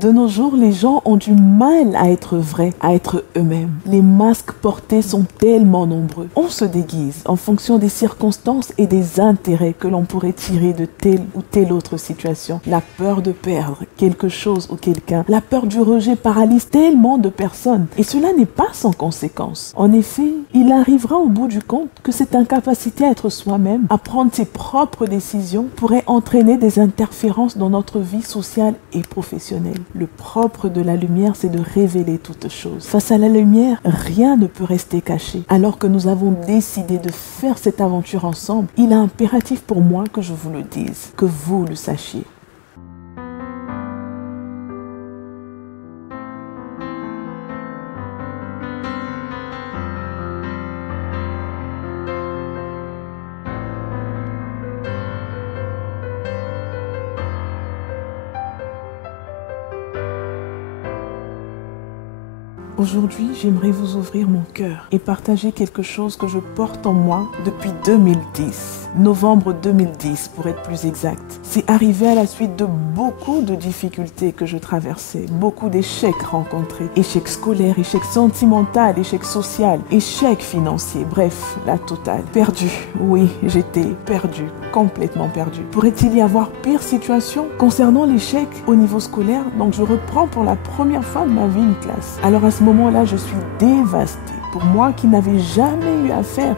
De nos jours, les gens ont du mal à être vrais, à être eux-mêmes. Les masques portés sont tellement nombreux. On se déguise en fonction des circonstances et des intérêts que l'on pourrait tirer de telle ou telle autre situation. La peur de perdre quelque chose ou quelqu'un, la peur du rejet paralyse tellement de personnes. Et cela n'est pas sans conséquence. En effet, il arrivera au bout du compte que cette incapacité à être soi-même, à prendre ses propres décisions, pourrait entraîner des interférences dans notre vie sociale et professionnelle. Le propre de la lumière, c'est de révéler toutes choses. Face à la lumière, rien ne peut rester caché. Alors que nous avons décidé de faire cette aventure ensemble, il est impératif pour moi que je vous le dise, que vous le sachiez. Aujourd'hui, j'aimerais vous ouvrir mon cœur et partager quelque chose que je porte en moi depuis 2010. Novembre 2010 pour être plus exact. C'est arrivé à la suite de beaucoup de difficultés que je traversais, beaucoup d'échecs rencontrés, échecs scolaires, échecs sentimentaux, échecs sociaux, échecs financiers, bref, la totale. Perdu, oui, j'étais perdu, complètement perdu. Pourrait-il y avoir pire situation concernant l'échec au niveau scolaire? Donc je reprends pour la première fois de ma vie une classe. Alors à ce moment-là, je suis dévastée. Pour moi qui n'avais jamais eu affaire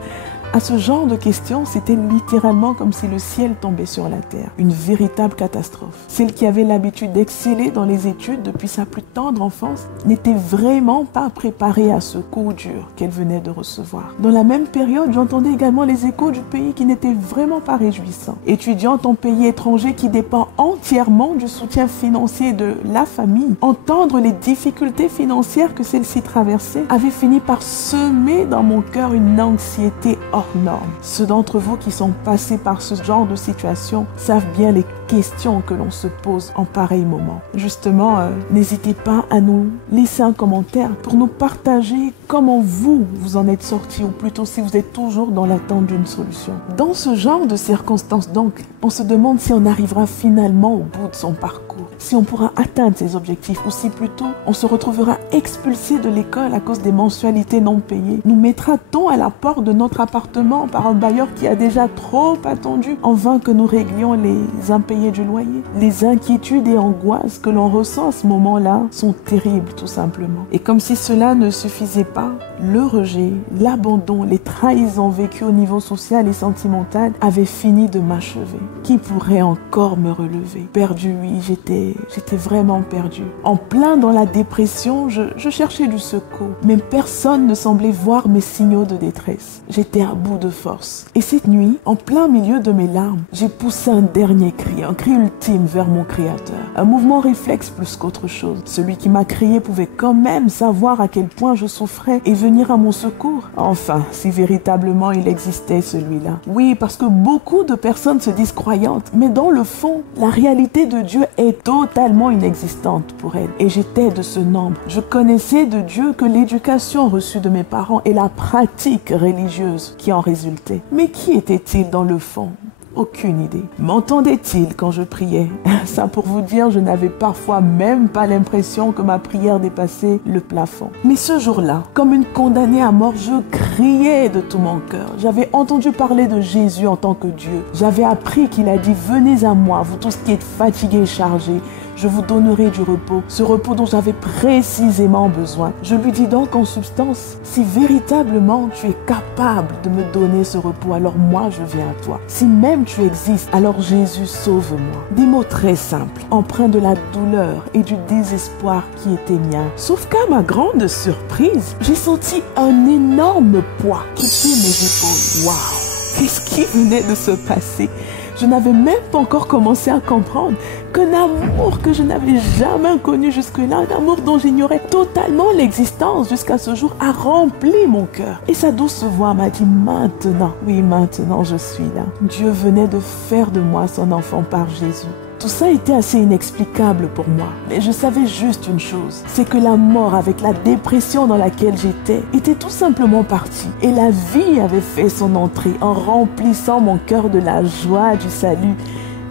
à ce genre de questions, c'était littéralement comme si le ciel tombait sur la terre. Une véritable catastrophe. Celle qui avait l'habitude d'exceller dans les études depuis sa plus tendre enfance n'était vraiment pas préparée à ce coup dur qu'elle venait de recevoir. Dans la même période, j'entendais également les échos du pays qui n'étaient vraiment pas réjouissants. Étudiante en pays étranger qui dépend entièrement du soutien financier de la famille, entendre les difficultés financières que celle-ci traversait avait fini par semer dans mon cœur une anxiété hors norme. Ceux d'entre vous qui sont passés par ce genre de situation savent bien les questions que l'on se pose en pareil moment. Justement, n'hésitez pas à nous laisser un commentaire pour nous partager comment vous en êtes sortis, ou plutôt si vous êtes toujours dans l'attente d'une solution. Dans ce genre de circonstances donc, on se demande si on arrivera finalement au bout de son parcours, si on pourra atteindre ses objectifs, ou si plutôt on se retrouvera expulsé de l'école à cause des mensualités non payées. Nous mettra-t-on à la porte de notre appartement par un bailleur qui a déjà trop attendu en vain que nous réglions les impayés du loyer? Les inquiétudes et angoisses que l'on ressent à ce moment-là sont terribles tout simplement. Et comme si cela ne suffisait pas, le rejet, l'abandon, les trahisons vécues au niveau social et sentimental avaient fini de m'achever. Qui pourrait encore me relever? Perdu, oui, j'étais vraiment perdu. En plein dans la dépression, je cherchais du secours, mais personne ne semblait voir mes signaux de détresse. J'étais à bout de force. Et cette nuit, en plein milieu de mes larmes, j'ai poussé un dernier cri, un cri ultime vers mon Créateur. Un mouvement réflexe plus qu'autre chose. Celui qui m'a crié pouvait quand même savoir à quel point je souffrais et venir à mon secours. Enfin, si véritablement il existait celui-là. Oui, parce que beaucoup de personnes se disent croyantes, mais dans le fond, la réalité de Dieu est totalement inexistante pour elles. Et j'étais de ce nombre. Je connaissais de Dieu que l'éducation reçue de mes parents et la pratique religieuse qui en résultait. Mais qui était-il dans le fond? Aucune idée. M'entendait-il quand je priais? Ça pour vous dire, je n'avais parfois même pas l'impression que ma prière dépassait le plafond. Mais ce jour-là, comme une condamnée à mort, je criais de tout mon cœur. J'avais entendu parler de Jésus en tant que Dieu. J'avais appris qu'il a dit « Venez à moi, vous tous qui êtes fatigués et chargés. Je vous donnerai du repos, ce repos dont j'avais précisément besoin. » Je lui dis donc en substance, si véritablement tu es capable de me donner ce repos, alors moi je viens à toi. Si même tu existes, alors Jésus, sauve-moi. Des mots très simples, empreints de la douleur et du désespoir qui étaient miens. Sauf qu'à ma grande surprise, j'ai senti un énorme poids quitter mes épaules. Waouh! Qu'est-ce qui venait de se passer? Je n'avais même pas encore commencé à comprendre qu'un amour que je n'avais jamais connu jusque-là, un amour dont j'ignorais totalement l'existence jusqu'à ce jour, a rempli mon cœur. Et sa douce voix m'a dit maintenant, oui maintenant je suis là. Dieu venait de faire de moi son enfant par Jésus. Tout ça était assez inexplicable pour moi, mais je savais juste une chose, c'est que la mort avec la dépression dans laquelle j'étais était tout simplement partie. Et la vie avait fait son entrée en remplissant mon cœur de la joie du salut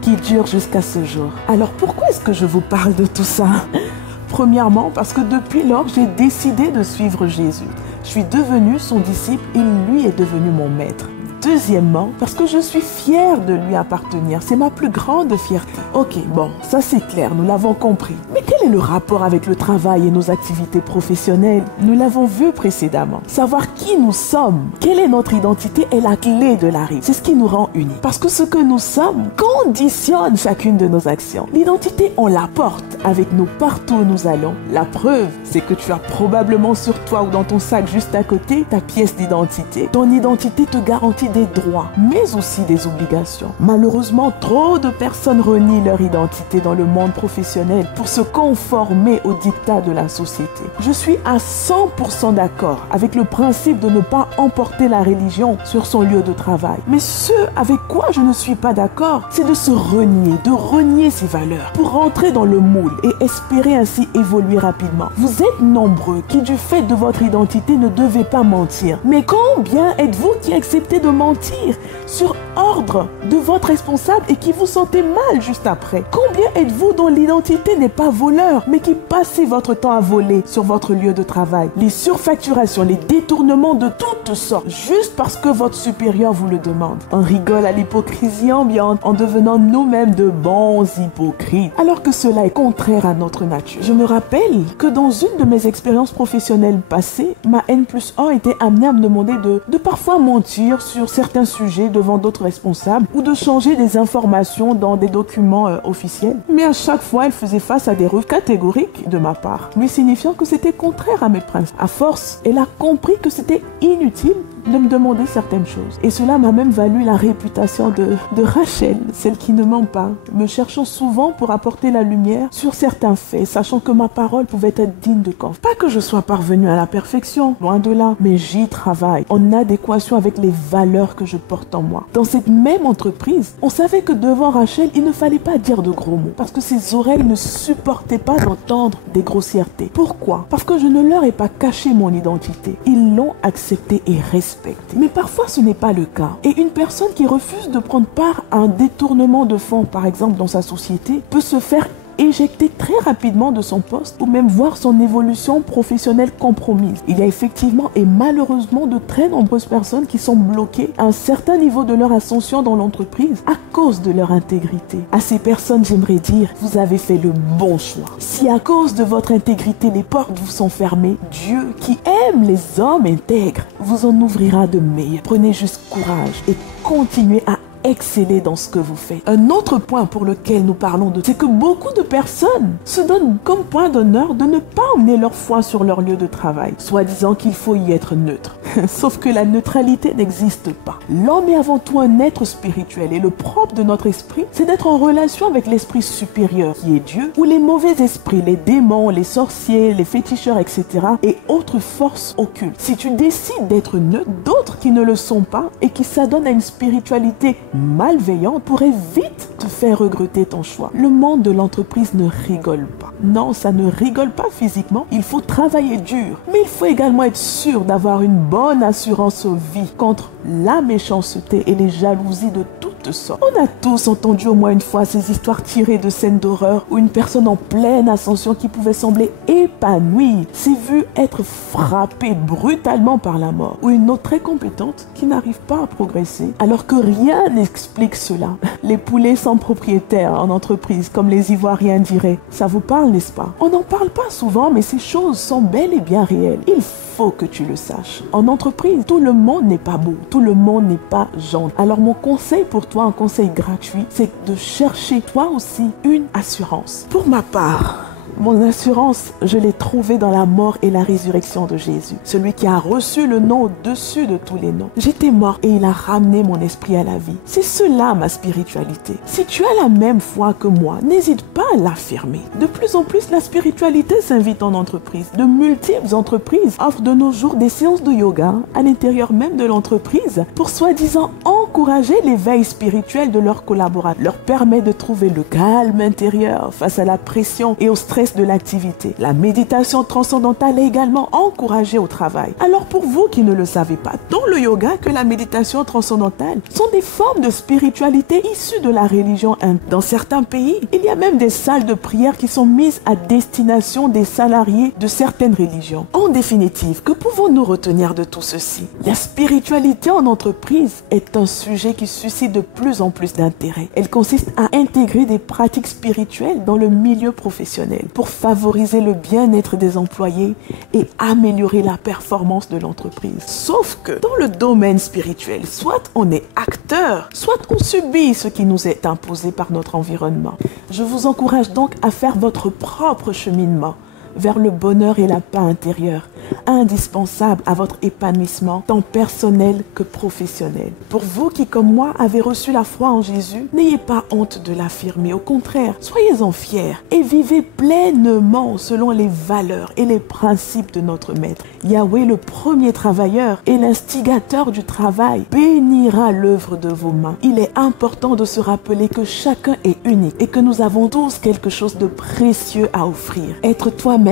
qui dure jusqu'à ce jour. Alors pourquoi est-ce que je vous parle de tout ça? Premièrement, parce que depuis lors, j'ai décidé de suivre Jésus. Je suis devenu son disciple et lui est devenu mon maître. Deuxièmement, parce que je suis fière de lui appartenir. C'est ma plus grande fierté. Ok, bon, ça c'est clair, nous l'avons compris. Mais quel est le rapport avec le travail et nos activités professionnelles? Nous l'avons vu précédemment. Savoir qui nous sommes, quelle est notre identité est la clé de la réussite. C'est ce qui nous rend unis. Parce que ce que nous sommes conditionne chacune de nos actions. L'identité, on la porte avec nous partout où nous allons. La preuve, c'est que tu as probablement sur toi ou dans ton sac juste à côté ta pièce d'identité. Ton identité te garantit des droits, mais aussi des obligations. Malheureusement, trop de personnes renient leur identité dans le monde professionnel pour se conformer aux dictats de la société. Je suis à 100% d'accord avec le principe de ne pas emporter la religion sur son lieu de travail. Mais ce avec quoi je ne suis pas d'accord, c'est de se renier, de renier ses valeurs pour rentrer dans le moule et espérer ainsi évoluer rapidement. Vous êtes nombreux qui, du fait de votre identité, ne devez pas mentir. Mais combien êtes-vous qui acceptez de mentir sur ordre de votre responsable et qui vous sentez mal juste après? Combien êtes-vous dont l'identité n'est pas voleur, mais qui passez votre temps à voler sur votre lieu de travail? Les surfacturations, les détournements de toutes sortes, juste parce que votre supérieur vous le demande. On rigole à l'hypocrisie ambiante en devenant nous-mêmes de bons hypocrites, alors que cela est contraire à notre nature. Je me rappelle que dans une de mes expériences professionnelles passées, ma N+1 était amenée à me demander de parfois mentir sur certains sujets devant d'autres responsables ou de changer des informations dans des documents officiels. Mais à chaque fois, elle faisait face à des refus catégoriques de ma part, lui signifiant que c'était contraire à mes principes. À force, elle a compris que c'était inutile de me demander certaines choses. Et cela m'a même valu la réputation de Rachel, celle qui ne ment pas, me cherchant souvent pour apporter la lumière sur certains faits, sachant que ma parole pouvait être digne de confiance. Pas que je sois parvenue à la perfection, loin de là, mais j'y travaille en adéquation avec les valeurs que je porte en moi. Dans cette même entreprise, on savait que devant Rachel, il ne fallait pas dire de gros mots, parce que ses oreilles ne supportaient pas d'entendre des grossièretés. Pourquoi? Parce que je ne leur ai pas caché mon identité. Ils l'ont acceptée et respectée. Mais parfois ce n'est pas le cas. Et une personne qui refuse de prendre part à un détournement de fonds, par exemple dans sa société, peut se faire éjecter très rapidement de son poste ou même voir son évolution professionnelle compromise. Il y a effectivement et malheureusement de très nombreuses personnes qui sont bloquées à un certain niveau de leur ascension dans l'entreprise à cause de leur intégrité. À ces personnes, j'aimerais dire, vous avez fait le bon choix. Si à cause de votre intégrité, les portes vous sont fermées, Dieu, qui aime les hommes intègres, vous en ouvrira de meilleurs. Prenez juste courage et continuez à exceller dans ce que vous faites. Un autre point pour lequel nous parlons c'est que beaucoup de personnes se donnent comme point d'honneur de ne pas emmener leur foi sur leur lieu de travail, soi-disant qu'il faut y être neutre. Sauf que la neutralité n'existe pas. L'homme est avant tout un être spirituel et le propre de notre esprit, c'est d'être en relation avec l'esprit supérieur qui est Dieu, ou les mauvais esprits, les démons, les sorciers, les féticheurs, etc. et autres forces occultes. Si tu décides d'être neutre, d'autres qui ne le sont pas et qui s'adonnent à une spiritualité malveillante pourrait vite te faire regretter ton choix. Le monde de l'entreprise ne rigole pas. Non, ça ne rigole pas physiquement. Il faut travailler dur. Mais il faut également être sûr d'avoir une bonne assurance vie contre la méchanceté et les jalousies de toutes sortes. On a tous entendu au moins une fois ces histoires tirées de scènes d'horreur où une personne en pleine ascension qui pouvait sembler épanouie s'est vue être frappée brutalement par la mort. Ou une autre très compétente qui n'arrive pas à progresser alors que rien n'explique cela. Les poulets sans propriétaire en entreprise, comme les Ivoiriens diraient. Ça vous parle, n'est-ce pas? On n'en parle pas souvent, mais ces choses sont bel et bien réelles. Il faut que tu le saches. En entreprise, tout le monde n'est pas beau, tout le monde n'est pas gentil. Alors mon conseil pour toi, un conseil gratuit, c'est de chercher toi aussi une assurance. Pour ma part, mon assurance, je l'ai trouvée dans la mort et la résurrection de Jésus. Celui qui a reçu le nom au-dessus de tous les noms. J'étais mort et il a ramené mon esprit à la vie. C'est cela ma spiritualité. Si tu as la même foi que moi, n'hésite pas à l'affirmer. De plus en plus, la spiritualité s'invite en entreprise. De multiples entreprises offrent de nos jours des séances de yoga à l'intérieur même de l'entreprise pour soi-disant encourager l'éveil spirituel de leurs collaborateurs, leur permet de trouver le calme intérieur face à la pression et au stress de l'activité. La méditation transcendantale est également encouragée au travail. Alors pour vous qui ne le savez pas, dans le yoga que la méditation transcendantale sont des formes de spiritualité issues de la religion hindou. Dans certains pays, il y a même des salles de prière qui sont mises à destination des salariés de certaines religions. En définitive, que pouvons-nous retenir de tout ceci? La spiritualité en entreprise est un sujet qui suscite de plus en plus d'intérêt. Elle consiste à intégrer des pratiques spirituelles dans le milieu professionnel pour favoriser le bien-être des employés et améliorer la performance de l'entreprise. Sauf que dans le domaine spirituel, soit on est acteur, soit on subit ce qui nous est imposé par notre environnement. Je vous encourage donc à faire votre propre cheminement vers le bonheur et la paix intérieure, indispensable à votre épanouissement tant personnel que professionnel. Pour vous qui, comme moi, avez reçu la foi en Jésus, n'ayez pas honte de l'affirmer. Au contraire, soyez-en fiers et vivez pleinement selon les valeurs et les principes de notre Maître. Yahweh, le premier travailleur et l'instigateur du travail, bénira l'œuvre de vos mains. Il est important de se rappeler que chacun est unique et que nous avons tous quelque chose de précieux à offrir. Être toi-même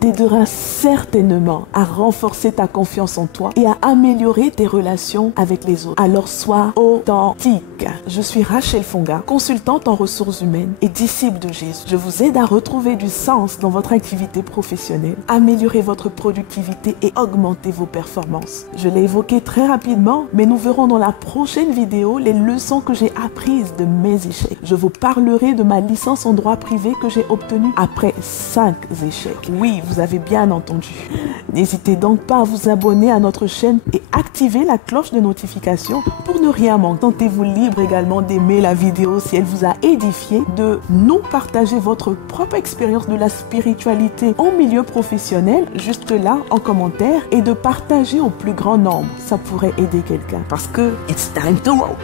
t'aidera certainement à renforcer ta confiance en toi et à améliorer tes relations avec les autres. Alors sois authentique. Je suis Rachel Fonga, consultante en ressources humaines et disciple de Jésus. Je vous aide à retrouver du sens dans votre activité professionnelle, améliorer votre productivité et augmenter vos performances. Je l'ai évoqué très rapidement, mais nous verrons dans la prochaine vidéo les leçons que j'ai apprises de mes échecs. Je vous parlerai de ma licence en droit privé que j'ai obtenue après 5 échecs. Oui, vous avez bien entendu. N'hésitez donc pas à vous abonner à notre chaîne et activer la cloche de notification pour ne rien manquer. Sentez-vous libre également d'aimer la vidéo si elle vous a édifié, de nous partager votre propre expérience de la spiritualité en milieu professionnel, juste là en commentaire, et de partager au plus grand nombre. Ça pourrait aider quelqu'un parce que it's time to rock.